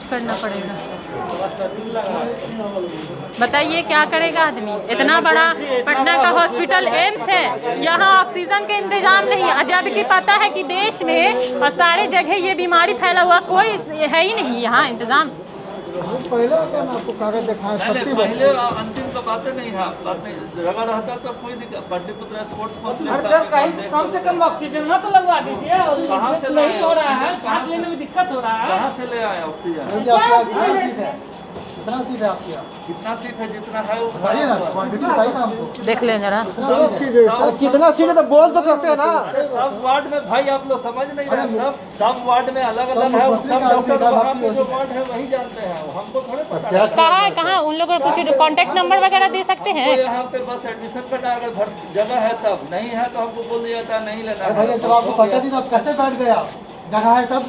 कुछ करना पड़ेगा। बताइए क्या करेगा आदमी। इतना बड़ा पटना का हॉस्पिटल एम्स है, यहाँ ऑक्सीजन के इंतजाम नहीं, जबकि पता है कि देश में और सारे जगह ये बीमारी फैला हुआ, कोई है ही नहीं यहाँ इंतजाम। पहले आपको कागज दिखाया, पहले अंतिम तो बातें नहीं है, बात नहीं जगह रहता तो कोई पाटलिपुत्र स्पोर्ट्स कॉम्प्लेक्स कम से कम ऑक्सीजन ना तो लगवा दीजिए। कहाँ से नहीं हो रहा है, सांस लेने में दिक्कत हो रहा है। कहाँ से ले आए ऑक्सीजन? कितना सीट है आपके यहाँ? कितना सीट है? जितना है वो बताइए ना, क्वांटिटी बताइए ना हमको। देख लें जरा कितना सीट है तो बोल तो सकते हैं ना। सब वार्ड में भाई आप लोग समझ नहीं रहे, सब वार्ड में अलग अलग है, सब डॉक्टर वहाँ पे जो वार्ड है वही जानते हैं, हमको थोड़े पता है। कहाँ है, कहाँ उन लोगों को कुछ कांटेक्ट नंबर वगैरह दे सकते हैं? यहाँ पे बस एडमिशन करना, अगर जगह है तब, नहीं है तो हमको बोल दिया था नहीं लेना भैया जब आपको पता नहीं तो आप कैसे बैठ गया? जगह है तब,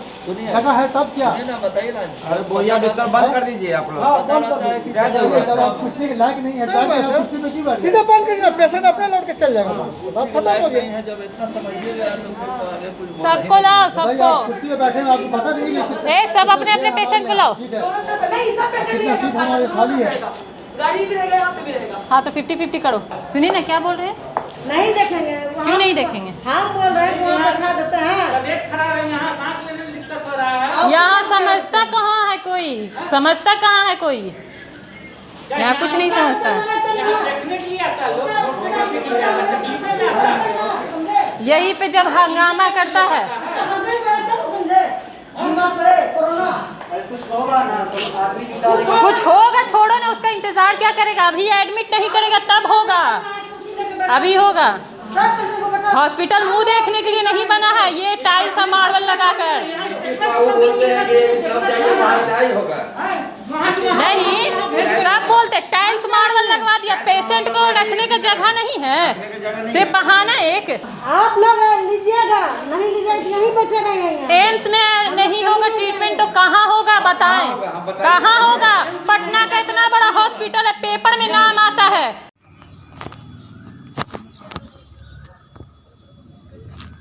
जगह है तब क्या? बताइए ना। अरे बोलिए बिस्तर बंद कर दीजिए आप लोग। पता रहता है कि क्या जब जरूरत है? आप कुर्सी के लायक नहीं है कुर्सी पे क्यों बैठ गए? सीधा बंद करिए, पेशेंट अपने लौट के चल जाएगा। खत्म हो गया। नहीं है, जब इतना समझिएगा तो फिर तो आगे कुछ बोल सबको लाओ, भाई सबको। आप कुर्सी पे बैठे हैं, आपको पता नहीं है ए सब अपने अपने पेशेंट को लाओ। कितना सीट हमारे खाली है। गाड़ी भी रहेगा, यहाँ पे भी रहेगा। हाँ तो 50-50 करो। सुनिए ना क्या बोल रहे हैं? नहीं देखेंगे। क्यों नहीं देखेंगे? हम बोल रहे हैं वहाँ बैठा देते हैं। यहाँ समझता कहाँ है कोई, समझता कहाँ है कोई, यहाँ कुछ नहीं समझता है। यही पे जब हंगामा करता है। कुछ होगा, छोड़ो ना, उसका इंतजार क्या करेगा? अभी एडमिट नहीं करेगा तब होगा, अभी होगा। हॉस्पिटल मुंह देखने के लिए नहीं बना है, ये टाइल्स और मार्बल लगाकर नहीं, सब बोलते टाइल्स मार्बल लगवा दिया, पेशेंट को रखने का जगह नहीं है, सिर्फ बहाना एक। आप लोग लीजिएगा, नहीं लीजिएगा यहीं बैठे रहेंगे। एम्स में नहीं होगा ट्रीटमेंट तो कहाँ होगा बताएं? कहाँ होगा? पटना का इतना बड़ा हॉस्पिटल है, पेपर में नाम आता है।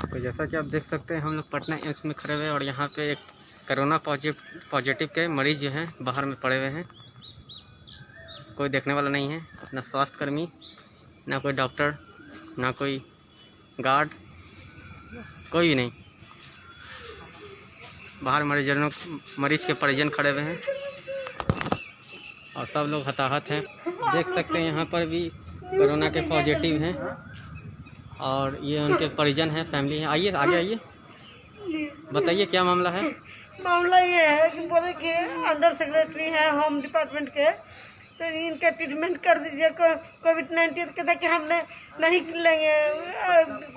तो जैसा कि आप देख सकते हैं हम लोग पटना एम्स में खड़े हुए हैं और यहाँ पे एक कोरोना पॉजिटिव के मरीज जो हैं बाहर में पड़े हुए हैं। कोई देखने वाला नहीं है, ना स्वास्थ्यकर्मी, ना कोई डॉक्टर, ना कोई गार्ड, कोई भी नहीं। बाहर मरीज के परिजन खड़े हुए हैं और सब लोग हताहत हैं। देख सकते हैं यहाँ पर भी कोरोना के पॉजिटिव हैं और ये उनके परिजन हैं, फैमिली है। आइए आगे आइए, बताइए क्या मामला है? मामला ये है कि बोले कि अंडर सेक्रेटरी है होम डिपार्टमेंट के, तो इनका ट्रीटमेंट कर दीजिए। कोविड-19 कहते कि हमने नहीं लेंगे,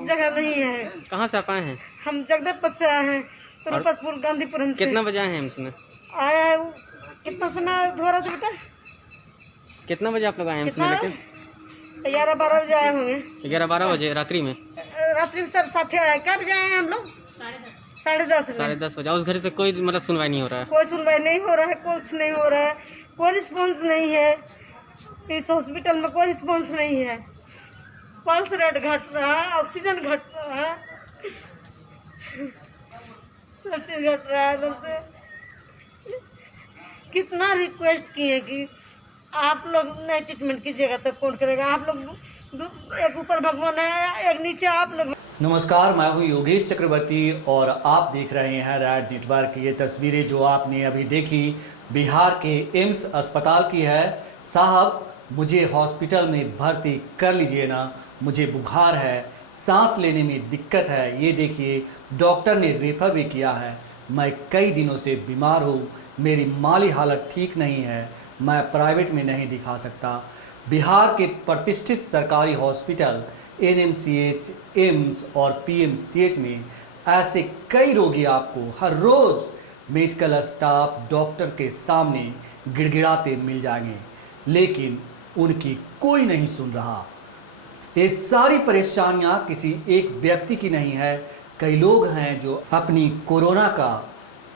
जगह नहीं है। कहाँ से आप आए हैं? हम जगदेवपत से आए हैं, तुरुपसपुर गांधीपुरम से। कितना बजे आए हैं एम्स में? आया है कितना समय हो रहा था बेटा? कितना बजे आप लोग आए एम्स में? लेकिन 11-12 बजे आए होंगे। 11-12 बजे रात्रि में? रात्रि में सब साथ आए। कब बजे आए हैं हम लोग? 10:30 10:30 बजे। उस घर से कोई मतलब सुनवाई नहीं हो रहा है? कोई सुनवाई नहीं हो रहा है, कुछ नहीं हो रहा है, कोई रिस्पॉन्स नहीं है। इस हॉस्पिटल में कोई रिस्पॉन्स नहीं है। पल्स रेट घट रहा है, ऑक्सीजन घट रहा है, सब चीज घट रहा है। इधर से कितना रिक्वेस्ट किए कि आप लोग नहीं ट्रीटमेंट कीजिएगा तो कौन करेगा? आप लोग एक ऊपर भगवान है, एक नीचे आप लोग। नमस्कार, मैं हूं योगेश चक्रवर्ती और आप देख रहे हैं रैड नेटवर्क। ये तस्वीरें जो आपने अभी देखी बिहार के एम्स अस्पताल की है। साहब मुझे हॉस्पिटल में भर्ती कर लीजिए ना, मुझे बुखार है, सांस लेने में दिक्कत है। ये देखिए डॉक्टर ने रेफर भी किया है। मैं कई दिनों से बीमार हूँ, मेरी माली हालत ठीक नहीं है, मैं प्राइवेट में नहीं दिखा सकता। बिहार के प्रतिष्ठित सरकारी हॉस्पिटल एनएमसीएच, एम्स और पीएमसीएच में ऐसे कई रोगी आपको हर रोज़ मेडिकल स्टाफ डॉक्टर के सामने गिड़गिड़ाते मिल जाएंगे, लेकिन उनकी कोई नहीं सुन रहा। ये सारी परेशानियां किसी एक व्यक्ति की नहीं है, कई लोग हैं जो अपनी कोरोना का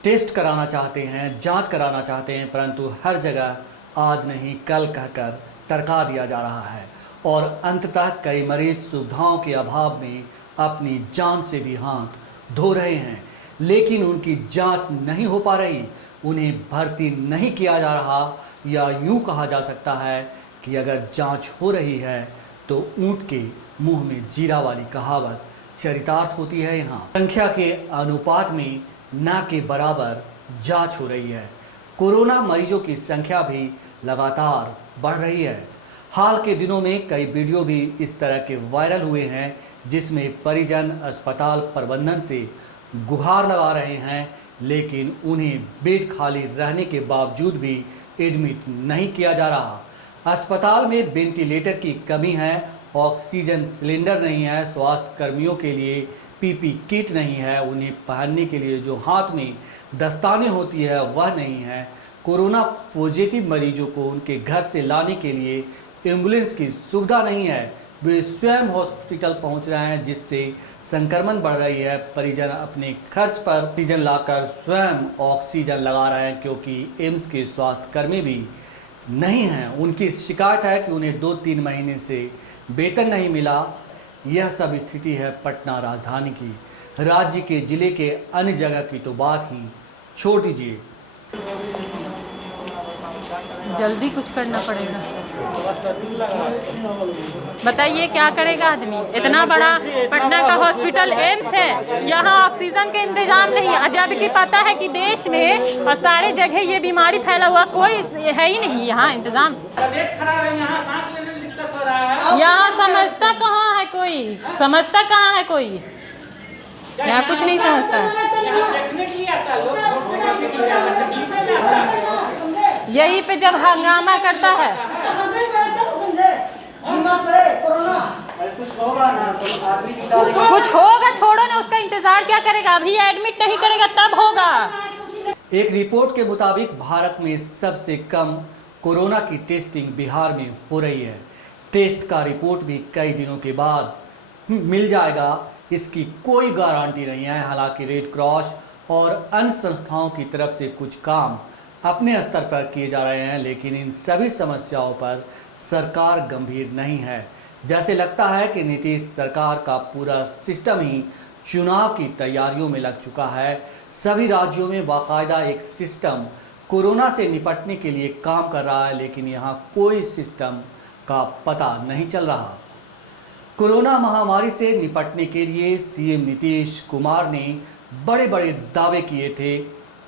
टेस्ट कराना चाहते हैं, जांच कराना चाहते हैं, परंतु हर जगह आज नहीं कल कहकर टरका दिया जा रहा है और अंततः कई मरीज सुविधाओं के अभाव में अपनी जान से भी हाथ धो रहे हैं, लेकिन उनकी जांच नहीं हो पा रही, उन्हें भर्ती नहीं किया जा रहा, या यूं कहा जा सकता है कि अगर जांच हो रही है तो ऊंट के मुंह में जीरा वाली कहावत चरितार्थ होती है। यहाँ संख्या के अनुपात में न के बराबर जांच हो रही है। कोरोना मरीजों की संख्या भी लगातार बढ़ रही है। हाल के दिनों में कई वीडियो भी इस तरह के वायरल हुए हैं जिसमें परिजन अस्पताल प्रबंधन से गुहार लगा रहे हैं, लेकिन उन्हें बेड खाली रहने के बावजूद भी एडमिट नहीं किया जा रहा। अस्पताल में वेंटिलेटर की कमी है, ऑक्सीजन सिलेंडर नहीं है, स्वास्थ्य कर्मियों के लिए पीपी किट नहीं है, उन्हें पहनने के लिए जो हाथ में दस्ताने होती है वह नहीं है। कोरोना पॉजिटिव मरीजों को उनके घर से लाने के लिए एम्बुलेंस की सुविधा नहीं है, वे स्वयं हॉस्पिटल पहुंच रहे हैं जिससे संक्रमण बढ़ रही है। परिजन अपने खर्च पर ऑक्सीजन लाकर स्वयं ऑक्सीजन लगा रहे हैं क्योंकि एम्स के स्वास्थ्य कर्मी भी नहीं हैं। उनकी शिकायत है कि उन्हें 2-3 महीने से वेतन नहीं मिला। यह सब स्थिति है पटना राजधानी की। राज्य के जिले के अन्य जगह की तो बात ही छोड़ दीजिए। जल्दी कुछ करना पड़ेगा। बताइए क्या करेगा आदमी? इतना बड़ा पटना का हॉस्पिटल एम्स है, यहाँ ऑक्सीजन के इंतजाम नहीं है, जबकि पता है कि देश में और सारे जगह ये बीमारी फैला हुआ, कोई है ही नहीं यहाँ इंतजाम। यहाँ समझता कहाँ है कोई? समझता कहाँ है कोई? यहाँ कुछ नहीं समझता। यही पे जब हंगामा करता है कुछ होगा, छोड़ो ना, उसका इंतजार क्या करेगा? अभी एडमिट नहीं करेगा तब होगा। एक रिपोर्ट के मुताबिक भारत में सबसे कम कोरोना की टेस्टिंग बिहार में हो रही है। टेस्ट का रिपोर्ट भी कई दिनों के बाद मिल जाएगा, इसकी कोई गारंटी नहीं है। हालांकि रेड क्रॉस और अन्य संस्थाओं की तरफ से कुछ काम अपने स्तर पर किए जा रहे हैं, लेकिन इन सभी समस्याओं पर सरकार गंभीर नहीं है। जैसे लगता है कि नीतीश सरकार का पूरा सिस्टम ही चुनाव की तैयारियों में लग चुका है। सभी राज्यों में बाकायदा एक सिस्टम कोरोना से निपटने के लिए काम कर रहा है, लेकिन यहाँ कोई सिस्टम का पता नहीं चल रहा। कोरोना महामारी से निपटने के लिए सीएम नीतीश कुमार ने बड़े बड़े दावे किए थे,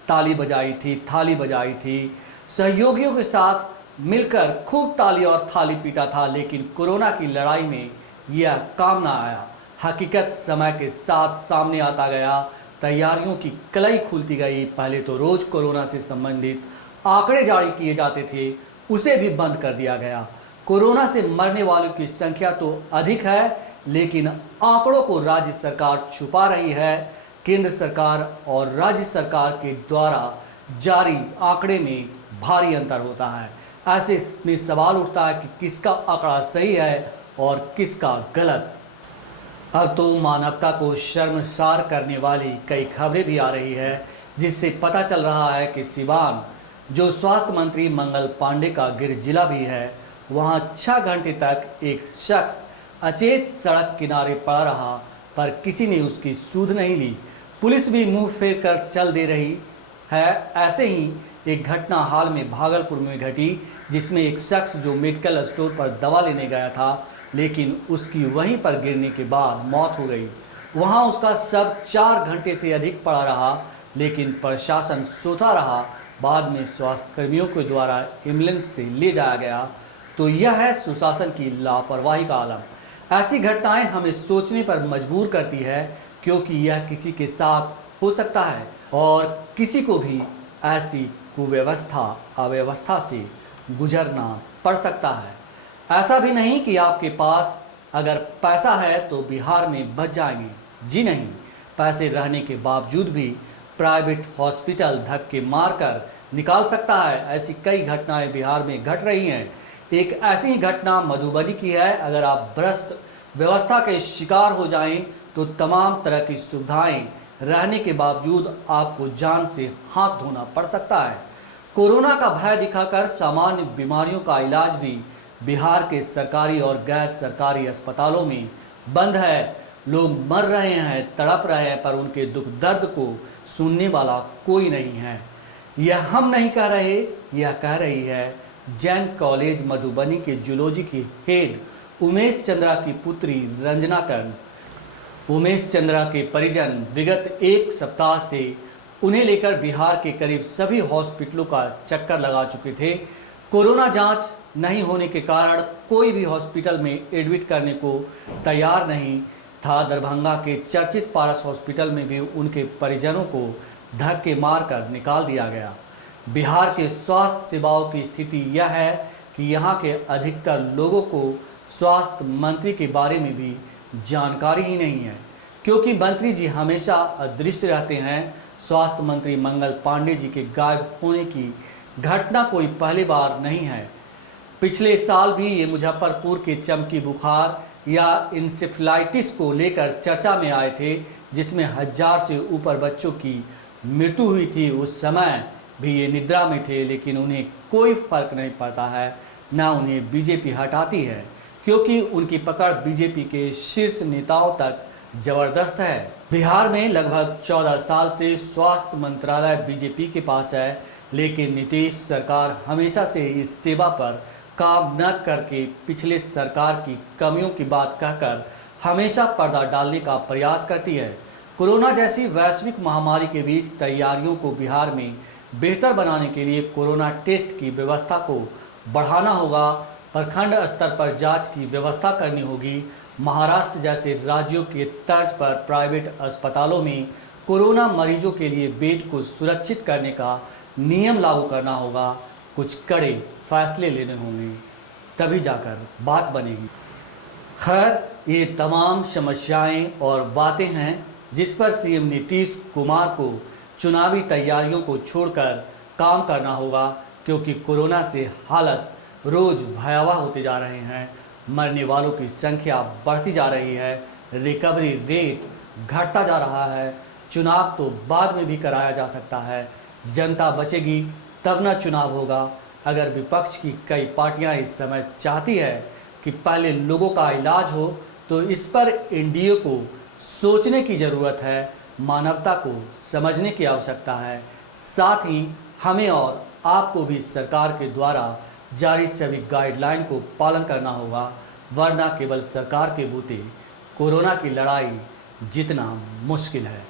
ताली बजाई थी, थाली बजाई थी, सहयोगियों के साथ मिलकर खूब ताली और थाली पीटा था, लेकिन कोरोना की लड़ाई में यह काम ना आया। हकीकत समय के साथ सामने आता गया, तैयारियों की कलई खुलती गई। पहले तो रोज कोरोना से संबंधित आंकड़े जारी किए जाते थे, उसे भी बंद कर दिया गया। कोरोना से मरने वालों की संख्या तो अधिक है, लेकिन आंकड़ों को राज्य सरकार छुपा रही है। केंद्र सरकार और राज्य सरकार के द्वारा जारी आंकड़े में भारी अंतर होता है। ऐसे में सवाल उठता है कि किसका आंकड़ा सही है और किसका गलत। अब तो मानवता को शर्मसार करने वाली कई खबरें भी आ रही है, जिससे पता चल रहा है कि सिवान, जो स्वास्थ्य मंत्री मंगल पांडे का गृह जिला भी है, वहां 6 घंटे तक एक शख्स अचेत सड़क किनारे पड़ा रहा, पर किसी ने उसकी सुध नहीं ली। पुलिस भी मुंह फेर कर चल दे रही है। ऐसे ही एक घटना हाल में भागलपुर में घटी, जिसमें एक शख्स जो मेडिकल स्टोर पर दवा लेने गया था, लेकिन उसकी वहीं पर गिरने के बाद मौत हो गई। वहां उसका शव 4 घंटे से अधिक पड़ा रहा, लेकिन प्रशासन सोता रहा। बाद में स्वास्थ्य कर्मियों के द्वारा एम्बुलेंस से ले जाया गया। तो यह है सुशासन की लापरवाही का आलम। ऐसी घटनाएं हमें सोचने पर मजबूर करती है, क्योंकि यह किसी के साथ हो सकता है और किसी को भी ऐसी कुव्यवस्था अव्यवस्था से गुजरना पड़ सकता है। ऐसा भी नहीं कि आपके पास अगर पैसा है तो बिहार में बच जाएंगे। जी नहीं, पैसे रहने के बावजूद भी प्राइवेट हॉस्पिटल धक्के मारकर निकाल सकता है। ऐसी कई घटनाएं बिहार में घट रही हैं। एक ऐसी घटना मधुबनी की है। अगर आप भ्रष्ट व्यवस्था के शिकार हो जाएं तो तमाम तरह की सुविधाएं रहने के बावजूद आपको जान से हाथ धोना पड़ सकता है। कोरोना का भय दिखाकर सामान्य बीमारियों का इलाज भी बिहार के सरकारी और गैर सरकारी अस्पतालों में बंद है। लोग मर रहे हैं, तड़प रहे हैं, पर उनके दुख दर्द को सुनने वाला कोई नहीं है। यह हम नहीं कह रहे, यह कह रही है जैन कॉलेज मधुबनी के जूलॉजी की हेड उमेश चंद्रा की पुत्री रंजना कर्ण। उमेश चंद्रा के परिजन विगत एक सप्ताह से उन्हें लेकर बिहार के करीब सभी हॉस्पिटलों का चक्कर लगा चुके थे। कोरोना जांच नहीं होने के कारण कोई भी हॉस्पिटल में एडमिट करने को तैयार नहीं था। दरभंगा के चर्चित पारस हॉस्पिटल में भी उनके परिजनों को धक्के मारकर निकाल दिया गया। बिहार के स्वास्थ्य सेवाओं की स्थिति यह है कि यहाँ के अधिकतर लोगों को स्वास्थ्य मंत्री के बारे में भी जानकारी ही नहीं है, क्योंकि मंत्री जी हमेशा अदृश्य रहते हैं। स्वास्थ्य मंत्री मंगल पांडे जी के गायब होने की घटना कोई पहली बार नहीं है। पिछले साल भी ये मुजफ्फरपुर के चमकी बुखार या इंसेफ्लाइटिस को लेकर चर्चा में आए थे, जिसमें 1000 से ऊपर बच्चों की मृत्यु हुई थी। उस समय भी ये निद्रा में थे, लेकिन उन्हें कोई फर्क नहीं पड़ता है, न उन्हें बीजेपी हटाती है, क्योंकि उनकी पकड़ बीजेपी के शीर्ष नेताओं तक जबरदस्त है। बिहार में लगभग 14 साल से स्वास्थ्य मंत्रालय बीजेपी के पास है, लेकिन नीतीश सरकार हमेशा से इस सेवा पर काम न करके पिछले सरकार की कमियों की बात कहकर हमेशा पर्दा डालने का प्रयास करती है। कोरोना जैसी वैश्विक महामारी के बीच तैयारियों को बिहार में बेहतर बनाने के लिए कोरोना टेस्ट की व्यवस्था को बढ़ाना होगा। प्रखंड स्तर पर जांच की व्यवस्था करनी होगी। महाराष्ट्र जैसे राज्यों के तर्ज पर प्राइवेट अस्पतालों में कोरोना मरीजों के लिए बेड को सुरक्षित करने का नियम लागू करना होगा। कुछ कड़े फैसले लेने होंगे, तभी जाकर बात बनेगी। खैर, ये तमाम समस्याएं और बातें हैं जिस पर सीएम नीतीश कुमार को चुनावी तैयारियों को छोड़कर काम करना होगा, क्योंकि कोरोना से हालत रोज भयावह होते जा रहे हैं। मरने वालों की संख्या बढ़ती जा रही है, रिकवरी रेट घटता जा रहा है। चुनाव तो बाद में भी कराया जा सकता है, जनता बचेगी तब न चुनाव होगा। अगर विपक्ष की कई पार्टियां इस समय चाहती है कि पहले लोगों का इलाज हो, तो इस पर एनडीए को सोचने की ज़रूरत है, मानवता को समझने की आवश्यकता है। साथ ही हमें और आपको भी सरकार के द्वारा जारी सभी गाइडलाइन को पालन करना होगा, वरना केवल सरकार के बूते कोरोना की लड़ाई जीतना मुश्किल है।